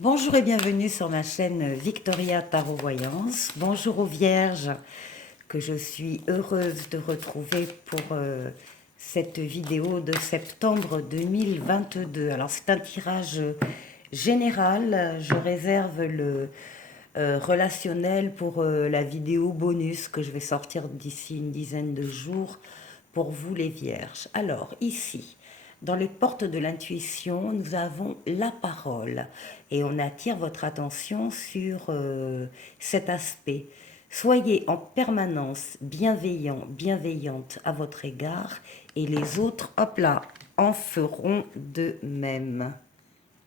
Bonjour et bienvenue sur ma chaîne Victoria Tarot Voyance. Bonjour aux Vierges que je suis heureuse de retrouver pour cette vidéo de septembre 2022. Alors c'est un tirage général, je réserve le relationnel pour la vidéo bonus que je vais sortir d'ici une dizaine de jours pour vous les Vierges. Alors ici, dans les portes de l'intuition, nous avons la parole et on attire votre attention sur cet aspect. Soyez en permanence bienveillant, bienveillante à votre égard et les autres, hop là, en feront de même.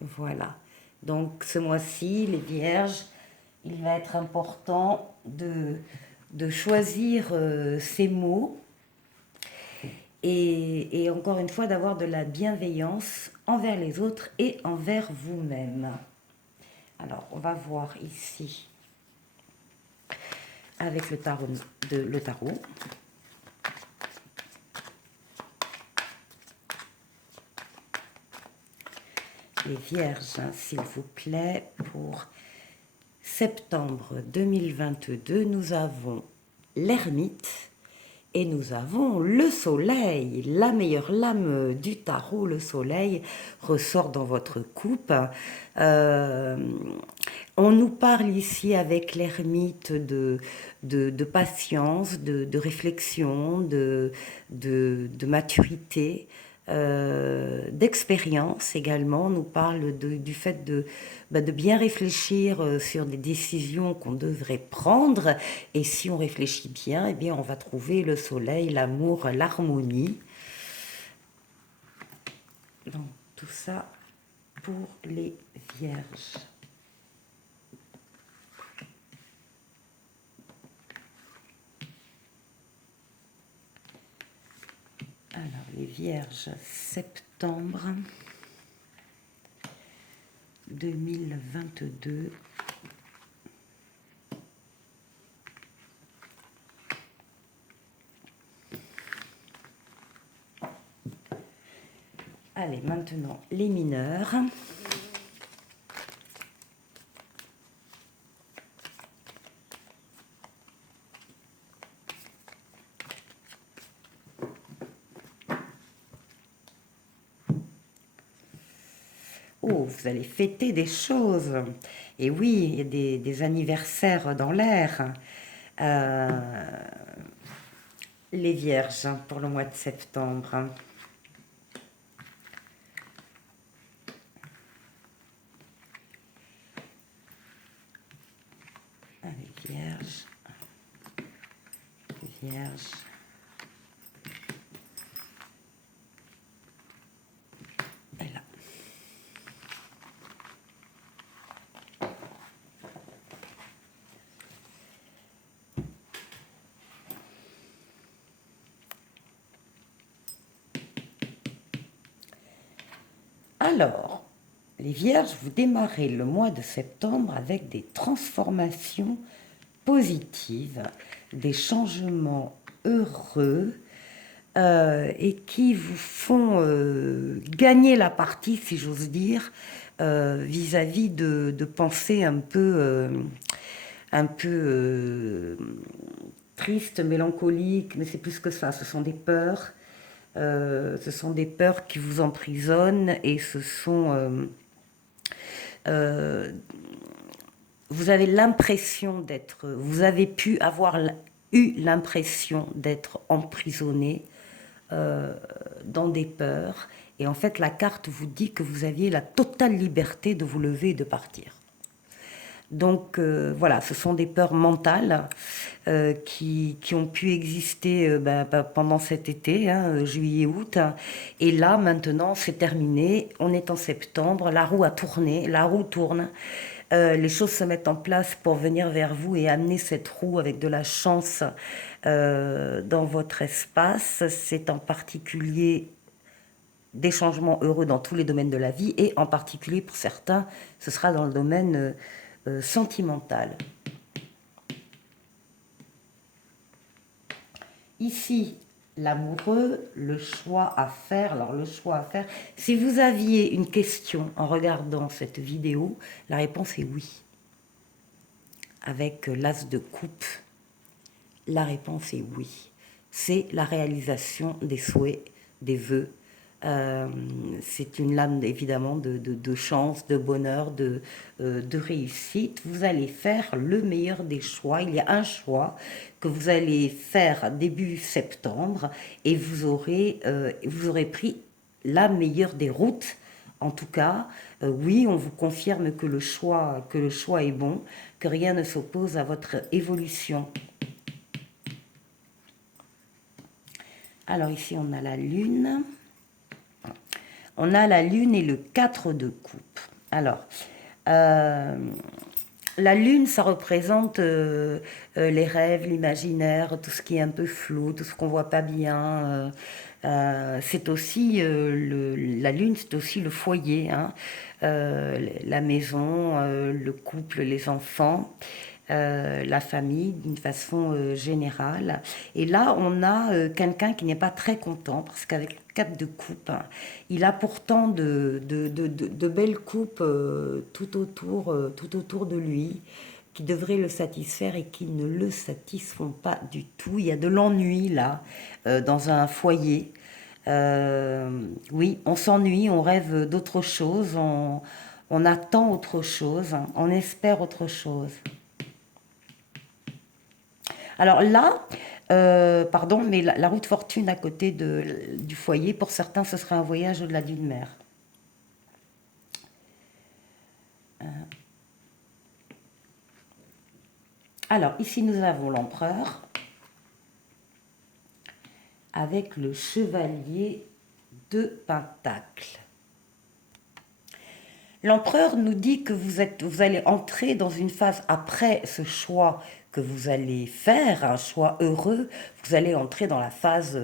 Voilà. Donc ce mois-ci, les Vierges, il va être important de choisir ces mots et encore une fois d'avoir de la bienveillance envers les autres et envers vous-même. Alors, on va voir ici avec le tarot. Les Vierges, hein, s'il vous plaît, pour septembre 2022, nous avons l'ermite et nous avons le soleil, la meilleure lame du tarot. Le soleil ressort dans votre coupe. Euh, on nous parle ici avec l'ermite de patience, de réflexion, de maturité. D'expérience également, on nous parle du fait de bien réfléchir sur des décisions qu'on devrait prendre, et si on réfléchit bien, eh bien on va trouver le soleil, l'amour, l'harmonie. Donc tout ça pour les Vierges. Alors les Vierges, septembre 2022. Allez, maintenant les mineurs. Oh, vous allez fêter des choses. Et oui, il y a des anniversaires dans l'air. Euh, les Vierges pour le mois de septembre. Allez, Vierge. Vierge. Et là. Alors, les Vierges, vous démarrez le mois de septembre avec des transformations positives, des changements heureux et qui vous font gagner la partie, si j'ose dire, vis-à-vis de pensées un peu tristes, mélancoliques, mais c'est plus que ça, ce sont des peurs. Ce sont des peurs qui vous emprisonnent et ce sont... vous avez l'impression d'être... Vous avez pu avoir eu l'impression d'être emprisonné dans des peurs. Et en fait, la carte vous dit que vous aviez la totale liberté de vous lever et de partir. Donc voilà, ce sont des peurs mentales qui ont pu exister pendant cet été, hein, juillet-août. Et là, maintenant, c'est terminé. On est en septembre, la roue a tourné, la roue tourne. Les choses se mettent en place pour venir vers vous et amener cette roue avec de la chance dans votre espace. C'est en particulier des changements heureux dans tous les domaines de la vie et en particulier pour certains, ce sera dans le domaine sentimental. Ici, l'amoureux, le choix à faire. Alors le choix à faire, si vous aviez une question en regardant cette vidéo, la réponse est oui. Avec l'as de coupe, la réponse est oui. C'est la réalisation des souhaits, des vœux. C'est une lame évidemment de chance, de bonheur, de réussite. Vous allez faire le meilleur des choix. Il y a un choix que vous allez faire début septembre et vous aurez pris la meilleure des routes. En tout cas, oui, on vous confirme que le choix est bon, que rien ne s'oppose à votre évolution. Alors ici, on a la lune. On a la lune et le 4 de coupe. Alors, la lune, ça représente les rêves, l'imaginaire, tout ce qui est un peu flou, tout ce qu'on voit pas bien. C'est aussi la lune, c'est aussi le foyer, hein. La maison, le couple, les enfants. La famille d'une façon générale. Et là, on a quelqu'un qui n'est pas très content parce qu'avec le 4 de coupe, hein, il a pourtant de belles coupes tout autour de lui qui devraient le satisfaire et qui ne le satisfont pas du tout. Il y a de l'ennui là, dans un foyer. Oui, on s'ennuie, on rêve d'autre chose, on attend autre chose, hein, on espère autre chose. Alors là, pardon, mais la route fortune à côté du foyer, pour certains, ce serait un voyage au-delà d'une mer. Alors, ici, nous avons l'empereur avec le chevalier de Pentacle. L'empereur nous dit que vous allez entrer dans une phase après ce choix que vous allez faire, un choix heureux, vous allez entrer dans la phase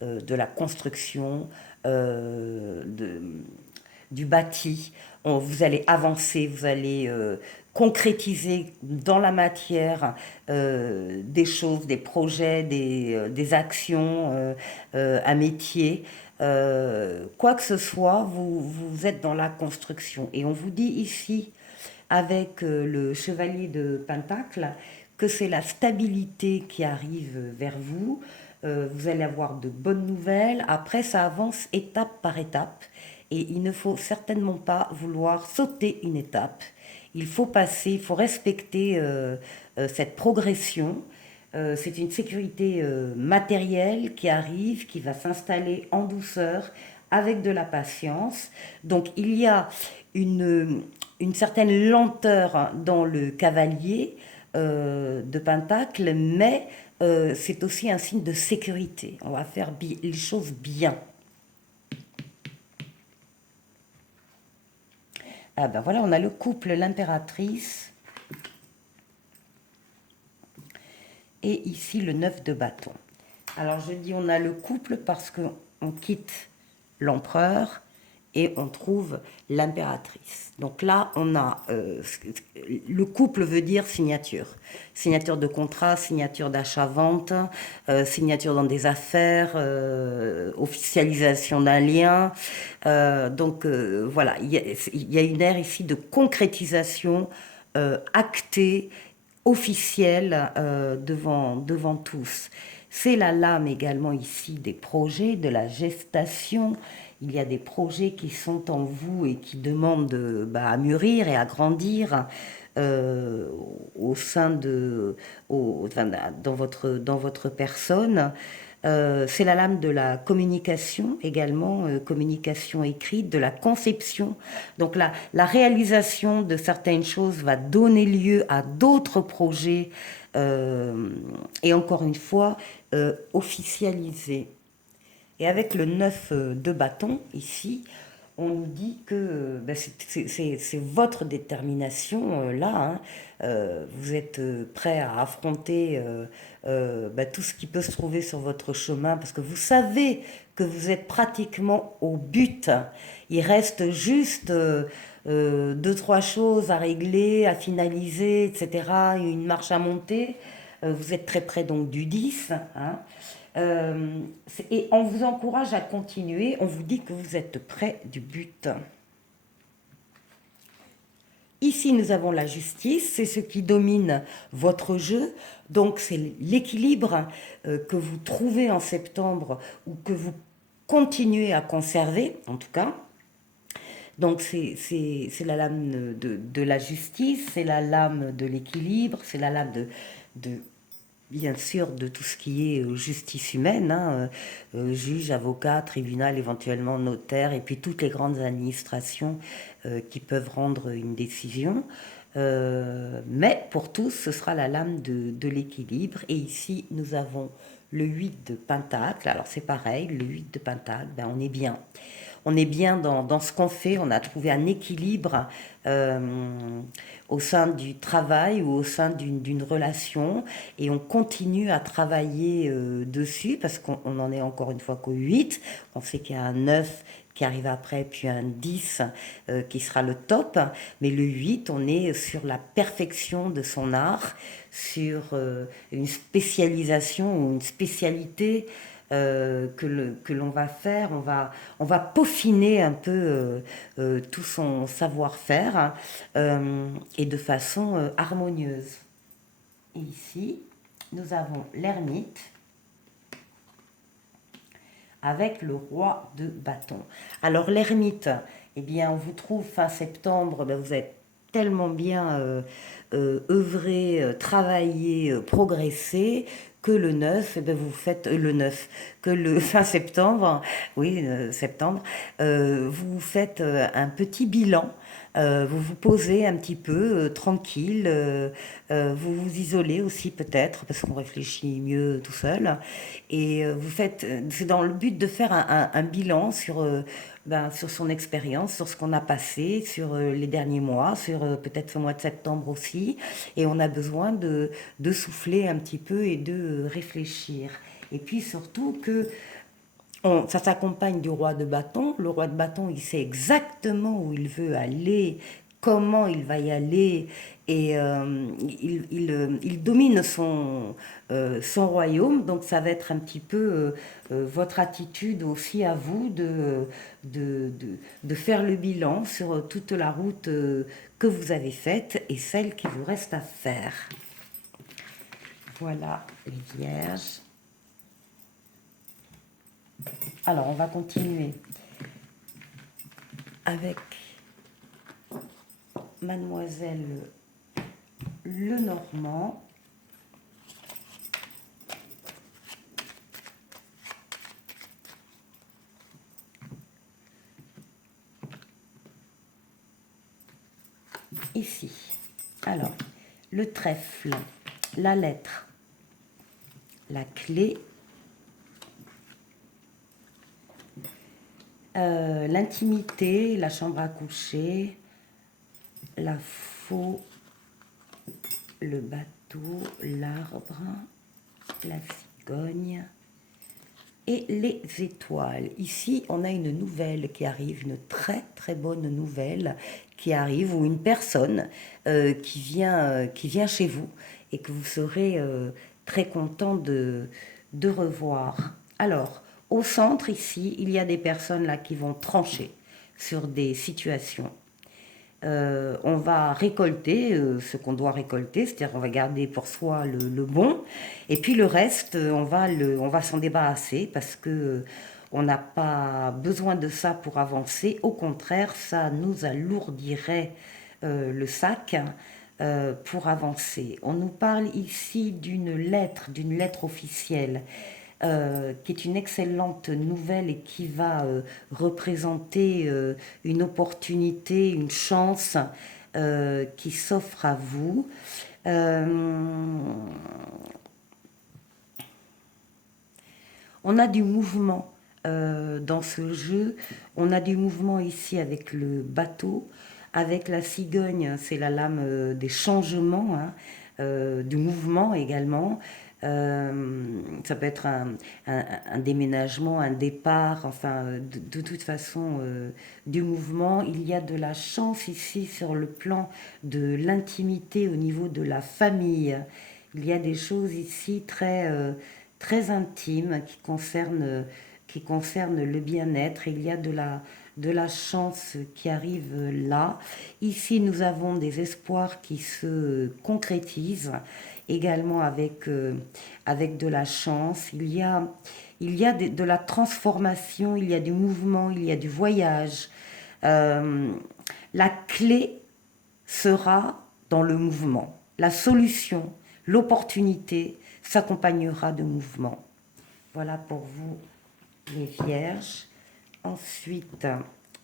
de la construction, du bâti. Vous allez avancer, vous allez concrétiser dans la matière des choses, des projets, des actions, un métier. Quoi que ce soit, vous êtes dans la construction. Et on vous dit ici, avec le chevalier de Pentacle, que c'est la stabilité qui arrive vers vous. Vous allez avoir de bonnes nouvelles. Après, ça avance étape par étape. Et il ne faut certainement pas vouloir sauter une étape. Il faut passer, il faut respecter cette progression. C'est une sécurité matérielle qui arrive, qui va s'installer en douceur, avec de la patience. Donc il y a une certaine lenteur dans le cavalier de Pentacle, mais c'est aussi un signe de sécurité. On va faire les choses bien. Ah ben voilà, on a le couple, l'impératrice. Et ici, le 9 de bâton. Alors, je dis on a le couple parce qu'on quitte l'empereur et on trouve l'impératrice. Donc là, on a... le couple veut dire signature. Signature de contrat, signature d'achat-vente, signature dans des affaires, officialisation d'un lien. Donc voilà, il y a une ère ici de concrétisation actée, officielle devant tous. C'est la lame également ici des projets, de la gestation. Il y a des projets qui sont en vous et qui demandent à mûrir et à grandir au sein enfin, dans votre personne. C'est la lame de la communication également, communication écrite, de la conception. Donc la réalisation de certaines choses va donner lieu à d'autres projets et encore une fois, officialiser. Et avec le 9 de bâton, ici, on nous dit que c'est votre détermination là. Hein. Vous êtes prêt à affronter tout ce qui peut se trouver sur votre chemin parce que vous savez que vous êtes pratiquement au but. Il reste juste deux, trois choses à régler, à finaliser, etc. Une marche à monter. Vous êtes très près donc du 10. Hein. Et on vous encourage à continuer, on vous dit que vous êtes près du but. Ici, nous avons la justice, c'est ce qui domine votre jeu. Donc, c'est l'équilibre que vous trouvez en septembre ou que vous continuez à conserver, en tout cas. Donc, c'est la lame de la justice, c'est la lame de l'équilibre, c'est la lame de bien sûr de tout ce qui est justice humaine, hein, juge, avocat, tribunal, éventuellement notaire, et puis toutes les grandes administrations qui peuvent rendre une décision. Mais pour tous, ce sera la lame de l'équilibre. Et ici, nous avons le 8 de Pentacle. Alors c'est pareil, le 8 de Pentacle, ben, on est bien. On est bien dans ce qu'on fait, on a trouvé un équilibre euh, au sein du travail ou au sein d'une relation et on continue à travailler dessus parce qu'on en est encore une fois qu'au 8. On sait qu'il y a un 9 qui arrive après, puis un 10 qui sera le top. Mais le 8, on est sur la perfection de son art, sur une spécialisation ou une spécialité que l'on va faire. On va peaufiner un peu tout son savoir-faire et de façon harmonieuse. Et ici, nous avons l'ermite avec le roi de bâton. Alors l'ermite, eh bien, on vous trouve fin septembre, ben, vous êtes tellement bien œuvré, travaillé, progressé, que le 9, eh ben, vous faites le 9, que le fin septembre, oui, septembre, vous faites un petit bilan. Vous vous posez un petit peu tranquille, vous vous isolez aussi peut-être parce qu'on réfléchit mieux tout seul et vous faites, c'est dans le but de faire un bilan sur, ben, sur son expérience, sur ce qu'on a passé, sur les derniers mois, sur peut-être ce mois de septembre aussi et on a besoin de souffler un petit peu et de réfléchir. Et puis surtout que ça s'accompagne du roi de bâton. Le roi de bâton, il sait exactement où il veut aller, comment il va y aller, et il domine son royaume. Donc ça va être un petit peu votre attitude aussi à vous de faire le bilan sur toute la route que vous avez faite et celle qui vous reste à faire. Voilà les vierges. Alors, on va continuer avec Mademoiselle Lenormand. Ici. Alors, le trèfle, la lettre, la clé, l'intimité, la chambre à coucher, la faux, le bateau, l'arbre, la cigogne et les étoiles. Ici, on a une nouvelle qui arrive, une très très bonne nouvelle qui arrive, ou une personne qui vient chez vous et que vous serez très content de revoir. Alors, au centre, ici, il y a des personnes là qui vont trancher sur des situations. On va récolter ce qu'on doit récolter, c'est-à-dire on va garder pour soi le bon, et puis le reste, on va s'en débarrasser parce que on n'a pas besoin de ça pour avancer. Au contraire, ça nous alourdirait le sac pour avancer. On nous parle ici d'une lettre officielle qui est une excellente nouvelle et qui va représenter une opportunité, une chance qui s'offre à vous. On a du mouvement dans ce jeu. On a du mouvement ici avec le bateau. Avec la cigogne, c'est la lame des changements, hein, du mouvement également. Ça peut être un déménagement, un départ, enfin, de toute façon, du mouvement. Il y a de la chance ici sur le plan de l'intimité au niveau de la famille. Il y a des choses ici très intime qui concerne le bien-être. Il y a de la chance qui arrive là. Ici, nous avons des espoirs qui se concrétisent également avec de la chance. Il y a de la transformation, il y a du mouvement, il y a du voyage. Euh, la clé sera dans le mouvement. La solution, l'opportunité s'accompagnera de mouvement. Voilà pour vous, les vierges. Ensuite,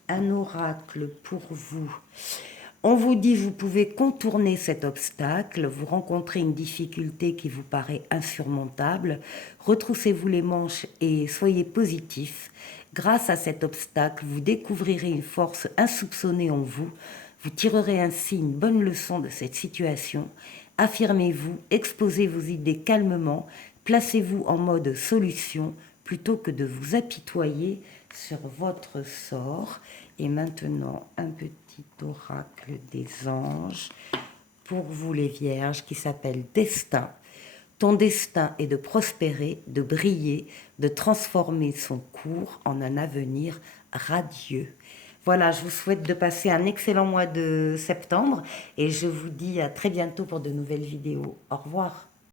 un oracle pour vous. On vous dit, vous pouvez contourner cet obstacle, vous rencontrez une difficulté qui vous paraît insurmontable, retroussez-vous les manches et soyez positif. Grâce à cet obstacle, vous découvrirez une force insoupçonnée en vous, vous tirerez ainsi une bonne leçon de cette situation. Affirmez-vous, exposez vos idées calmement, placez-vous en mode solution plutôt que de vous apitoyer sur votre sort. Et maintenant, un petit oracle des anges pour vous les vierges qui s'appelle Destin. Ton destin est de prospérer, de briller, de transformer son cours en un avenir radieux. Voilà, je vous souhaite de passer un excellent mois de septembre et je vous dis à très bientôt pour de nouvelles vidéos. Au revoir.